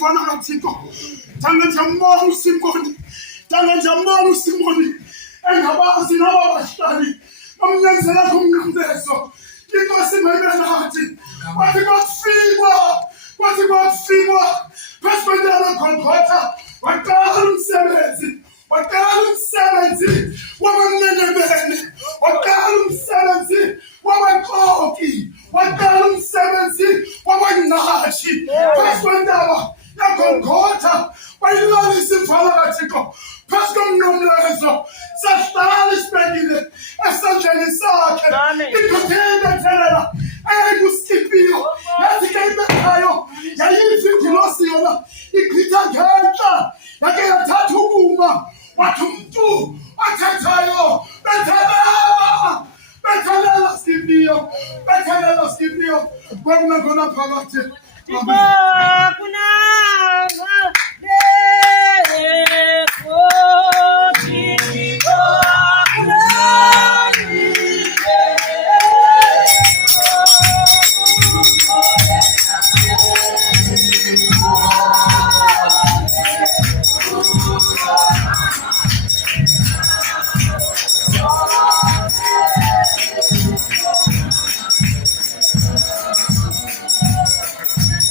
mfana kaThixo. Thanga njambona uSimoni. Thanga njambona uSimoni. Engabazi naba bahlali. Bamnyenzela kumnqambezo. Inkosi mayibelathi. Wathi kwafikwa. Wathi kwafikwa. Phesibendela Golgotha. Waqala umsebenzi. Waqala umsebenzi wabamnenebene. Waqala umsebenzi wabaqoki. Waqala umsebenzi wabangqashi. Phesibendela Golgotha. Wayilalisa imfana kaThixo. Phezu komnqamlezo. Sahlala isibekile esandleni sakhe. Indoda ethelela enguSkipiyo. Yathi ke ibethayo yayizwa ingilosi yona igqitha ngenhla. Yake yathatha ukuma. Wathi umuntu othethayo bethelela. Bethelela Skipiyo. Bethelela Skipiyo. Kwakuna khona phakathi. Kuna